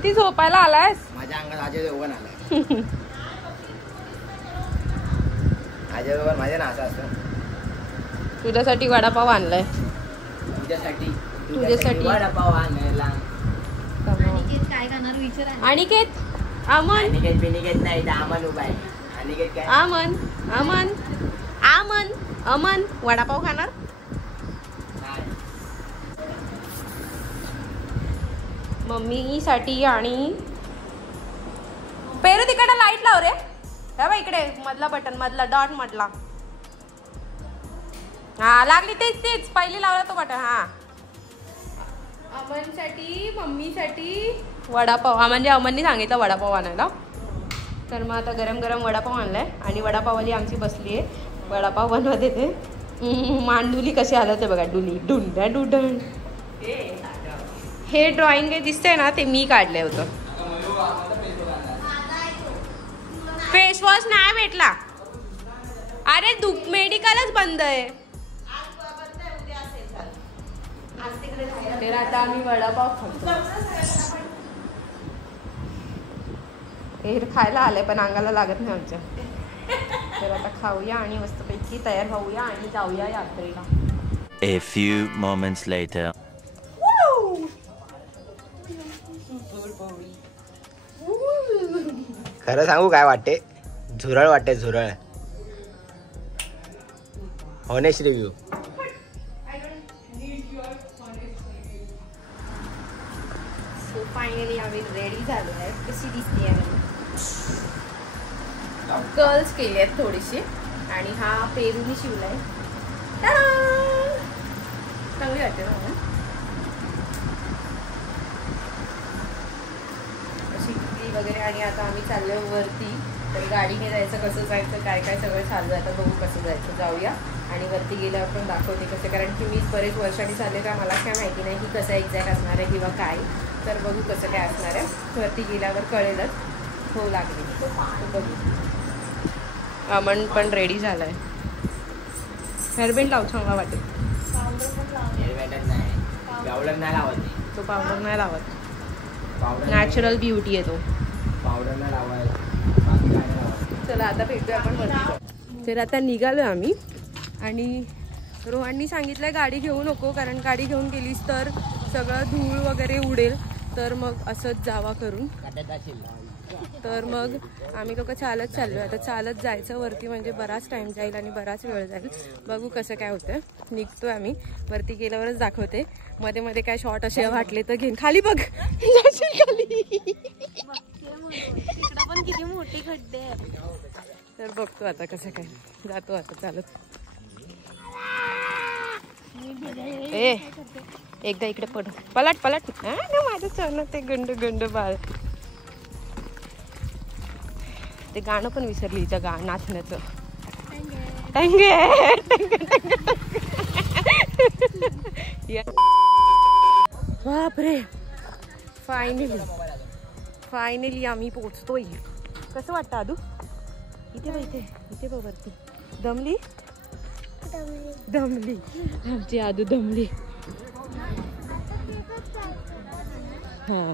किती झोपायला आलायस? माझ्या अंगात अजय देवगण आलाय. अजय देवगण माझ्या नासा असतो. तुझ्यासाठी वडापाव आणलाय. तुझ्यासाठी वडापाव आणायला. काय करणार विचार. अनिकेत अमन अनिकेत नाही अमन उभा आहे. अनिकेत काय अमन अमन अमन अमन वडापाव खाणार. मम्मीसाठी आणि पेरू तिकडे लाईट लाव रे. हे बघ इकडे मधला बटन मधला डॉट मधला. हा लागली तेच तेच पहिली लावला तो बटन. हा अमनसाठी मम्मीसाठी वडापाव. म्हणजे अमननी सांगितलं वडापाव आणायला. तर मग आता गरम गरम वडापाव आणलाय आणि वडापाववाली आमची बसली आहे वडापाव बनवत येते. मांडुली कशी आलं ते बघा. डुली डुंड्या डुडण. हे ड्रॉइंग दिसतंय ना ते मी काढलं होतं. फेस वॉश नाही भेटला. अरे मेडिकलच बंद आहे. तर आता आम्ही वडापाव खातो. हे खायला आलंय पण अंगाला लागत नाही आमच्या. तर आता खाऊया आणि मस्तपैकी तयार होऊया आणि जाऊया यात्रेला. A few moments later. खरं सांगू काय वाटते? झुरळ वाटते झुरळ. Honest review. सो फायनली आम्ही रेडी झालो आहे. कशी दिसते आम्ही कर्ल्स केले आहेत थोडीशी आणि हा पेरूनी शिवलाय. चांगली वाटते ना म्हणून अशी टिकली वगैरे. आणि आता आम्ही चाललो वरती. तर गाडीने जायचं कसं जायचं काय काय सगळं चालू आहे. आता बघू कसं जायचं. जाऊया आणि वरती गेल्यावर पण दाखवते कसं. कारण की मीच बरेच वर्षांनी चालले का मला काय माहिती नाही की कसं एक्झॅक्ट असणार आहे किंवा काय. तर बघू कसं काय असणार आहे. वरती गेल्यावर कळेलच. हो लागली बघू. अमन पण रेडी झालाय. हेअरबँड लावू चांगला वाटेल. तो पावडर नाही लावत. नॅचरल ब्युटी आहे तो. पावडर नाही लावायला. चला आता भेटूया आपण वरती. तर आता निघालो आम्ही आणि रोहननी सांगितलंय गाडी घेऊ नको कारण गाडी घेऊन गेलीस तर सगळं धूळ वगैरे उडेल. तर मग असंच जावा करून. तर मग आम्ही लोक चालत चाललो. आता चालत जायचं वरती म्हणजे बराच टाइम जाईल आणि बराच वेळ जाईल. बघू कसं काय होतं. निघतोय आम्ही. वरती गेल्यावरच दाखवते. मध्ये मध्ये काय शॉर्ट असे वाटले तर घेईन. खाली बघ खाली. पण किती मोठी खड्डे. तर बघतो आता कसं काय. जातो आता चालत. ए एकदा इकडे पलट पलट. माझं चरण ते गंड गंड बाळ. ते गाणं पण विसरली हिचं नाचण्याचं. बापरे फायनली आम्ही पोचतोय. कसं वाटतं आदू? इथे बघ इथे इथे बघ वरती. दमली दमली आमची आदू दमली. हा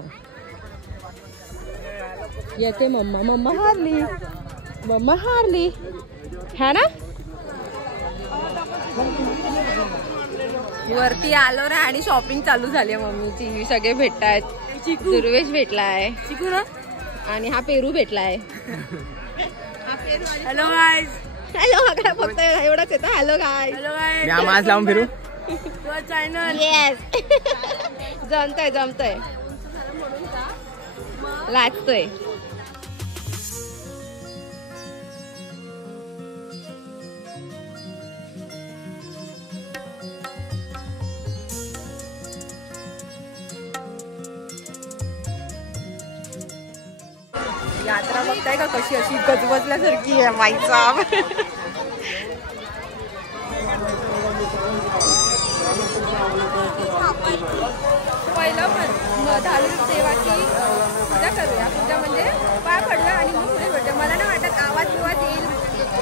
येते मम्मा. मम्मा हारली है ना. वरती आलो रे आणि शॉपिंग चालू झाली आहे मम्मीची. सगळे भेटतायत. दुर्वेश भेटलाय आणि हा पेरू भेटलाय. Hello guys. हॅलो फक्त एवढंच येतं. Hello guys. Hello guys. मी मास्क लावून फिरू. चॅनल येस जमतंय लाजतोय. यात्रा बघताय का कशी अशी गजबजल्यासारखी आहे माईचा. पहिलं धार्मिक देवाची पूजा करूया. पूजा म्हणजे पाय पडलं आणि मग पुढे भेटूया. मला नाही वाटत आवाज बिवाज येईल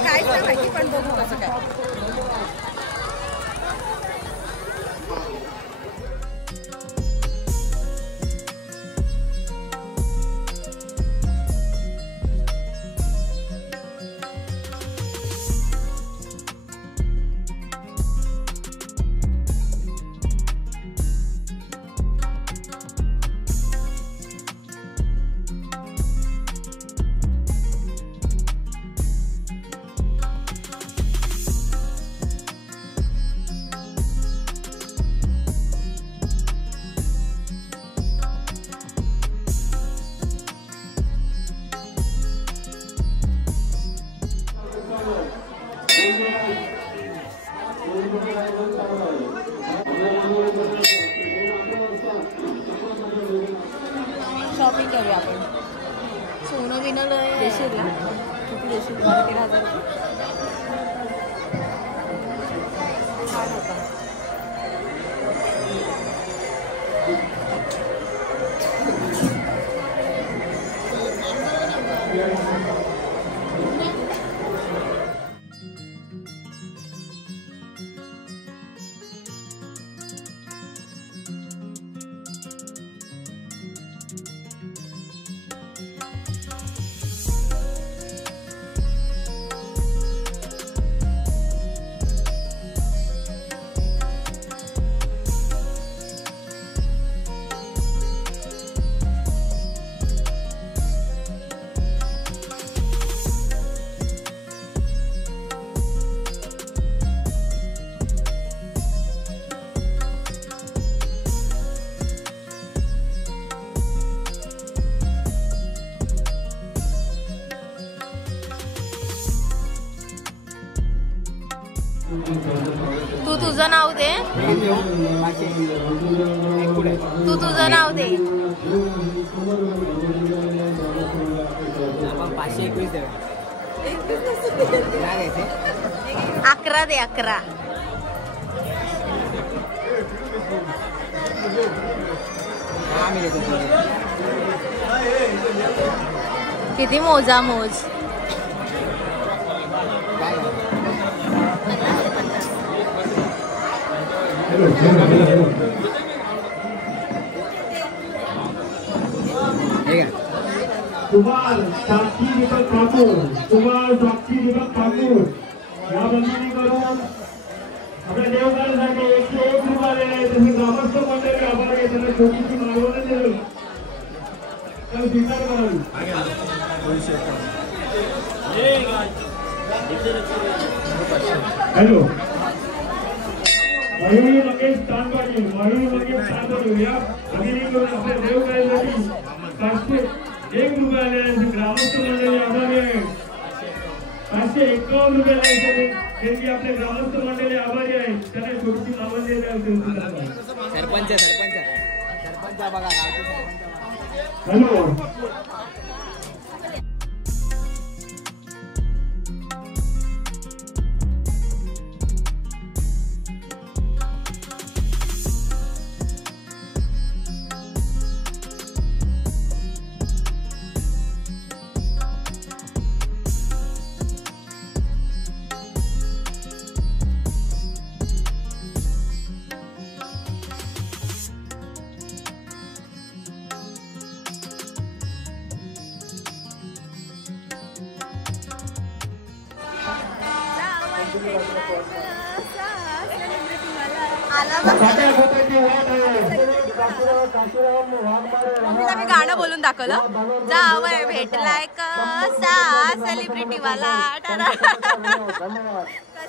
काहीच नाही माहिती पण बघू कसं काय. शॉपिंग करूया आपण. सोनं बिनं देशील ना? किती देशील? 13,000 रुपये. छान होता. तू तुझं नाव दे. तू तुझं नाव दे. 11 दे. 11 किती मोजा मोज. कुमार साक्षी दीपक ठाकूर, कुमार साक्षी दीपक ठाकूर या बंधुनी करून आपल्या देवघरासाठी 101 रुपये दिले. तुम्ही ग्रामस्थ मंडळी आभारी आहे. त्यांना छोटीशी मागवणं दिली तर स्वीकार करावी. हॅलो मयूरी मंगेश तांबवाडी, मयूरी मंगेश तांबवाडी या बंधुनी करून आपल्या देवघरासाठी 501 रुपये ग्रामस्थ मंडळी आभारी आहे. 551 रुपये त्यांची आपले ग्रामस्थ मंडळी आभारी आहे. त्यांना छोटीशी मागणी सरपंच बघा. हॅलो मी गाणं बोलून दाखवलं. जावय भेटलाय कसा सेलिब्रिटी वाला. कसं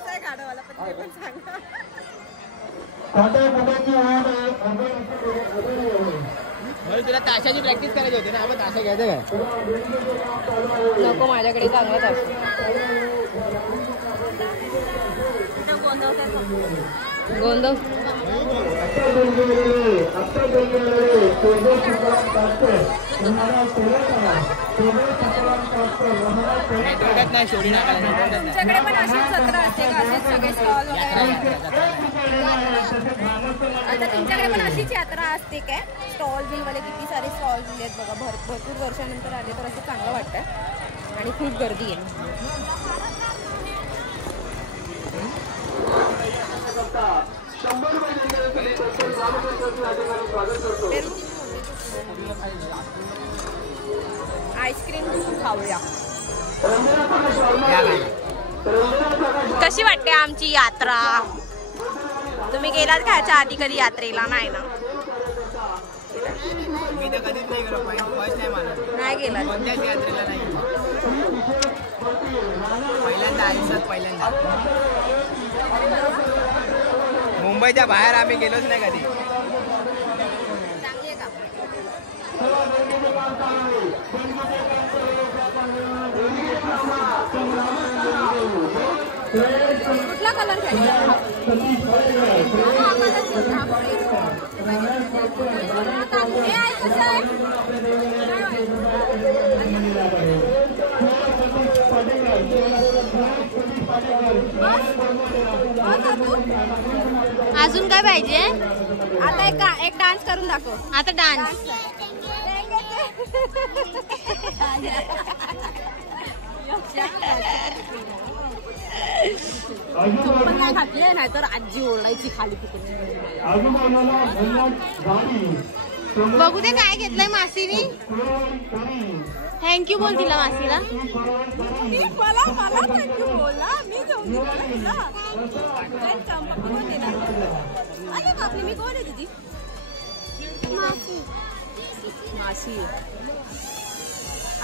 आहे गाणं मला पण ते पण सांगा. तुला ताशाची प्रॅक्टिस करायची होती ना. आपण ताशा घ्यायचं काय? नको माझ्याकडे चांगलं तास. गोंधव तुमच्याकडे पण अशीच जत्रा असते का? असेच सगळे स्टॉल वगैरे? आता तुमच्याकडे पण अशीच यात्रा असते काय? स्टॉल बिलवाले किती सारे स्टॉल दिले आहेत बघा. भरपूर वर्षानंतर आले तर असं चांगलं वाटतं आणि खूप गर्दी आहे. आईस्क्रीम खाऊया. कशी वाटते आमची यात्रा? तुम्ही गेलात का ह्याच्या आधी कधी यात्रेला? नाही ना. मी तर कधीच नाही गेलो. फर्स्ट टाइम आलो. नाही गेला. कोणत्याच यात्रेला नाही. पहिल्यांदा आयुष्यात पहिल्यांदा. मुंबईच्या बाहेर आम्ही गेलोच नाही कधी. चांगली आहे का? कुठला कुठला कलर घ्यायचा? अजून काय पाहिजे? आता एक डान्स करून दाखव. आता डान्स. पण नाही घातले नाही तर आजी ओरडायची खाली बघू दे काय घेतलंय मासीनी. थँक्यू बोल तिला मासीला. मला थँक्यू बोला. मी घेऊन दिला. अरे बापरे, मी कोण आहे तुझी? मासी.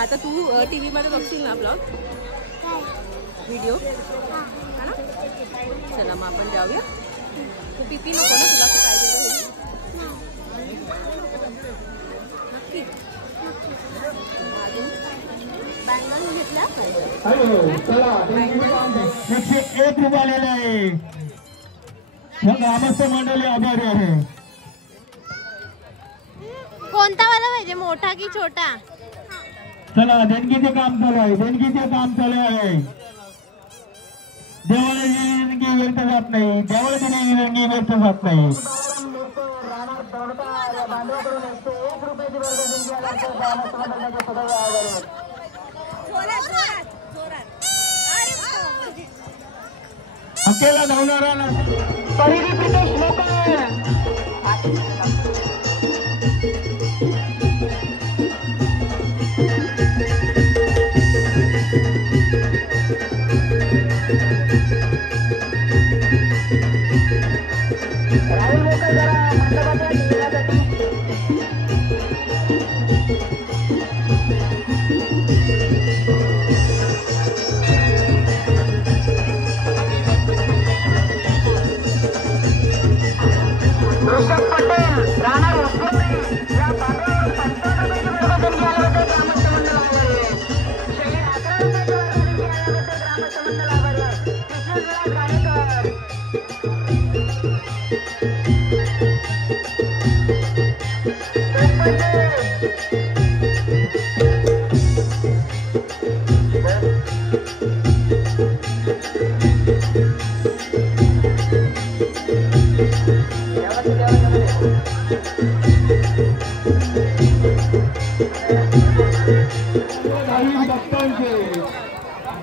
आता तू टीव्ही मध्ये बघशील ना ब्लॉग व्हिडिओ ना? चला मग आपण जाऊया. तू पिपी नको ना, तुला पाहिजे नक्की. बँगल घेतल्या 101 रुपये आलेले आहे. ग्रामस्थ मंडळी आभारी आहे. कोणता वाला पाहिजे, मोठा की छोटा? चला देणगीचे काम चालू आहे. देणगीचे काम चालू आहे. देवाला दिलेली देणगी व्यर्थ जात नाही. देवाला दिलेली देणगी व्यर्थ जात नाही. अकेला धावणारा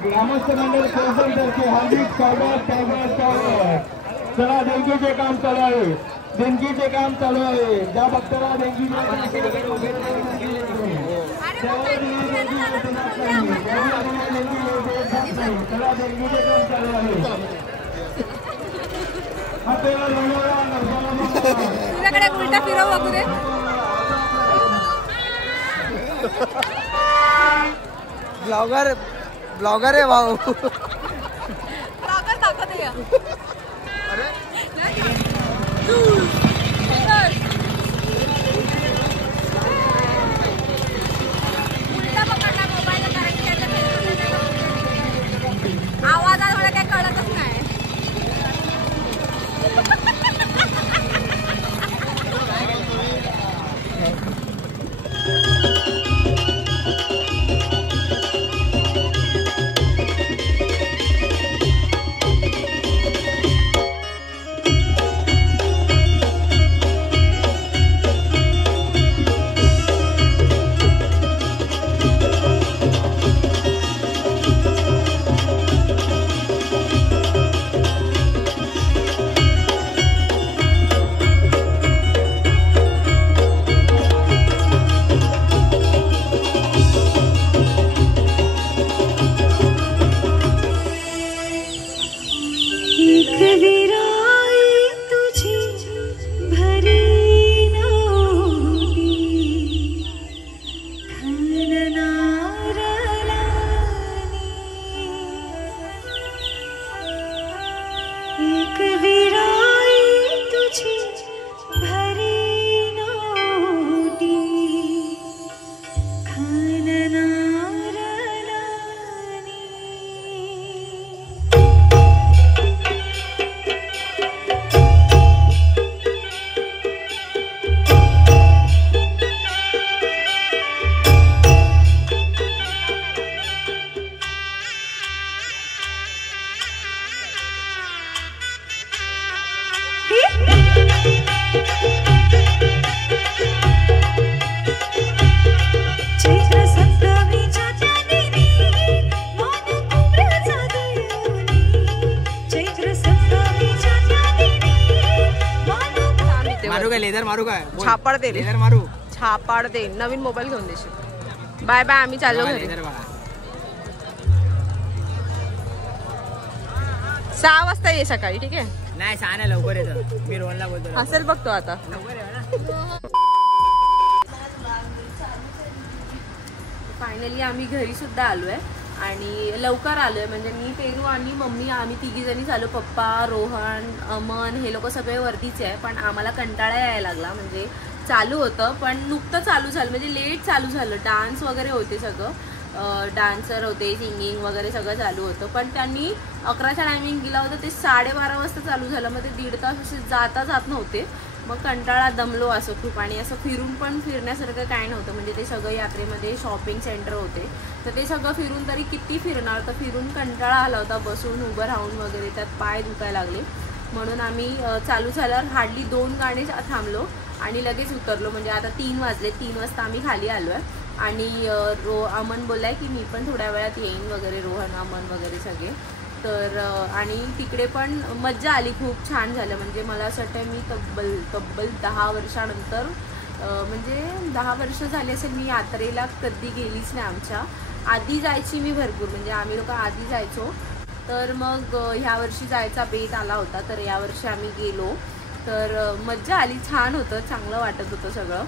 ग्रामस्थ मंडळ तर्फे हार्दिक स्वागत. चला देणगीचे काम चालू आहे. देणगीचे काम चालू आहे. ज्या भक्ताला देणगी चला देणगीचे काम चालू आहे. तुझ्याकडे उलटा फिरव बघू दे. ब्लॉगर आहे भाऊ. ब्लॉगर दाखवते का? उलटा पकडला मोबाईल, कारण की आवाजात मला काही कळतच नाही. काय लेदर मारू काय छापड दे रे. लेदर मारू छापाड दे. नवीन मोबाईल घेऊन देशील. Bye bye. आम्ही चाललो घरी. लेदर बघा 6 वाजता ये सकाळी. ठीक आहे. नाही 6 नाही लवकर येतो मी रोहनला बोलतो हसेल बघतो आता. लवकर ये ना. फायनली आम्ही घरी सुद्धा आलोय आणि लवकर आलोय. म्हणजे मी पेरू आणि मम्मी आम्ही 3 जणीच आलो. पप्पा, रोहन, अमन हे लोक सगळे वरतीच आहे. पण आम्हाला कंटाळा यायला लागला. म्हणजे चालू होतं पण नुकतं चालू झालं. म्हणजे लेट चालू झालं. डान्स वगैरे होते सगळं. डान्सर होते, सिंगिंग वगैरे सगळं चालू होतं. पण त्यांनी 11चा टायमिंग दिला होता. ते 12:30 वाजता चालू झालं. मग ते 1.5 तास असे जात नव्हते. मग कंटाळा दमलो असं खूप. आणि असं फिरून पण फिरण्यासारखं काय नव्हतं. म्हणजे ते सगळं यात्रेमध्ये शॉपिंग सेंटर होते. तर ते सगळं फिरून तरी किती फिरणार. तर फिरून कंटाळा आला होता. बसून उभं राहून वगैरे त्यात पाय दुखायला लागले. म्हणून आम्ही चालू झाल्यावर हार्डली 2 गाणे थांबलो आणि लगेच उतरलो. म्हणजे आता 3 वाजले. 3 वाजता आम्ही खाली आलो आहे. आणि अमन बोललाय की मी पण थोड्या वेळात येईन वगैरे. रोहन, अमन वगैरे सगळे. तर आणि तिकडे पण मज्जा आली. खूप छान झालं. म्हणजे मला असं वाटतं मी तब्बल 10 वर्षानंतर म्हणजे 10 वर्ष झाली असेल मी यात्रेला कधी गेलीच नाही. आमच्या आधी जायची मी भरपूर. म्हणजे आम्ही लोक आधी जायचो. तर मग ह्या वर्षी जायचा बेत आला होता. तर यावर्षी आम्ही गेलो. तर मज्जा आली. छान होतं. चांगलं वाटत होतं सगळं.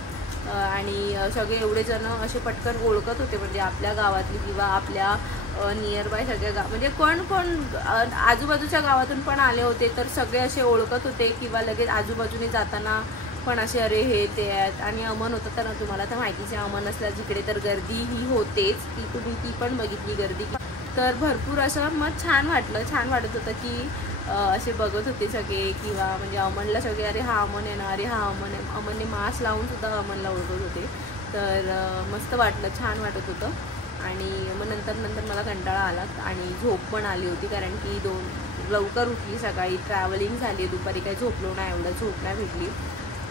आणि सगळे एवढे जण असे पटकन ओळखत होते. म्हणजे आपल्या गावातली किंवा आपल्या नियर बाय सगळ्या म्हणजे कोण आजूबाजूच्या गावातून पण आले होते. तर सगळे असे ओळखत होते किंवा लगेच आजूबाजूने जाताना पण असे अरे हे ते आहेत. आणि अमन होतं तर तुम्हाला तर माहितीच आहे. अमन असल्या जिकडे तर गर्दी ही होतेच. तुम्ही ती पण बघितली गर्दी. तर भरपूर असं मग छान वाटलं. छान वाटत होतं की असे बघत होते सगळे. किंवा म्हणजे अमनला सगळे अरे हा अमन आहे ना, अरे हा अमन आहे. अमनने मास्क लावून सुद्धा अमनला ओळखत होते. तर मस्त वाटलं. छान वाटत होतं. आणि मग नंतर मला कंटाळा आला आणि झोप पण आली होती. कारण की लवकर उठली सकाळी. ट्रॅव्हलिंग झाली. दुपारी काही झोपलो नाही. एवढं झोप नाही भेटली.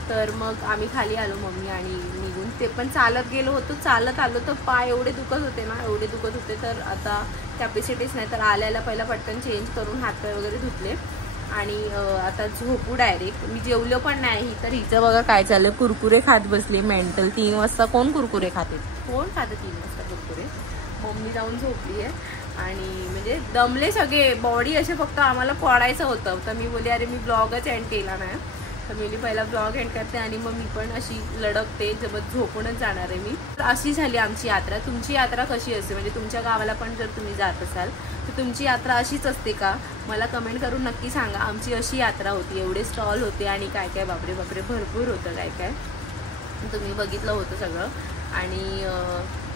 तर मग आम्ही खाली आलो मम्मी आणि निघून. ते पण चालत गेलो होतो. चालत आलो तर पाय एवढे दुखत होते ना, एवढे दुखत होते. तर आता कॅपॅसिटीच नाही. तर आल्याला पहिला पटकन चेंज करून हातपाय वगैरे धुतले आणि आता झोपू डायरेक्ट. मी जेवलो पण नाही. तर हिचं बघा काय चाललं. कुरकुरे खात बसले मेंटल. 3 वाजता कोण कुरकुरे खाते? कोण खातं 3 वाजता कुरकुरे? मम्मी जाऊन झोपली आहे. आणि म्हणजे दमले सगळे. बॉडी असे फक्त आम्हाला पडायचं होतं. तर मी बोलले अरे मी ब्लॉगच एंड केला नाही. तर मी पहिला ब्लॉग एंड करते आणि मग मी पण अशी लढकते. जबत झोपूनच जाणार आहे मी. तर अशी झाली आमची यात्रा. तुमची यात्रा कशी असते? म्हणजे तुमच्या गावाला पण जर तुम्ही जात असाल तर तुमची यात्रा अशीच असते का? मला कमेंट करून नक्की सांगा. आमची अशी यात्रा होती. एवढे स्टॉल होते आणि काय काय बापरे भरपूर होतं काय काय. तुम्ही बघितलं होतं सगळं. आणि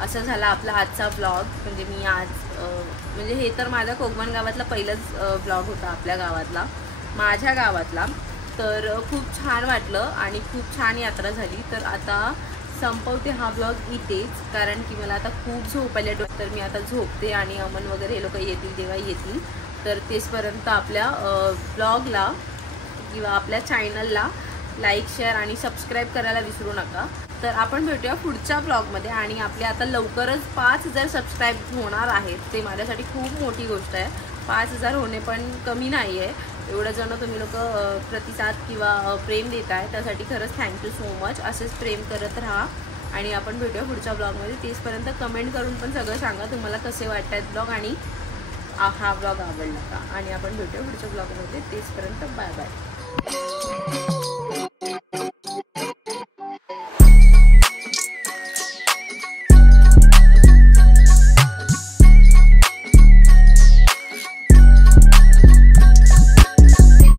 असं झाला आपला आजचा ब्लॉग. म्हणजे मी आज म्हणजे हे तर माझा कोकण गावातला पहिलाच ब्लॉग होता. आपल्या गावातला, माझ्या गावातला. तर खूप छान वाटलं आणि खूप छान यात्रा झाली. तर आता संपवते हा ब्लॉग इथेच. कारण की मला आता खूप झोप आली. तर मी आता झोपते आणि अमन वगैरे हे लोक येतील तेव्हा येतील. तर तेचपर्यंत आपल्या ब्लॉगला किंवा आपल्या चॅनलला लाईक, शेअर आणि सबस्क्राईब करायला विसरू नका. तर आपण भेटूया पुढच्या ब्लॉगमध्ये. आणि आपले आता लवकरच 5000 सबस्क्राईब होणार आहेत. ते माझ्यासाठी खूप मोठी गोष्ट आहे. 5000 होणे पण कमी नाही आहे. एवढं जण तुम्ही लोक प्रतिसाद किंवा प्रेम देत आहे त्यासाठी खरंच थँक्यू सो मच. असेच प्रेम करत राहा. आणि आपण भेटूया पुढच्या ब्लॉगमध्ये. तेचपर्यंत कमेंट करून पण सगळं सांगा तुम्हाला कसे वाटत आहेत ब्लॉग आणि हा ब्लॉग आवडला का. आणि आपण भेटूया पुढच्या ब्लॉगमध्ये. तेचपर्यंत बाय बाय.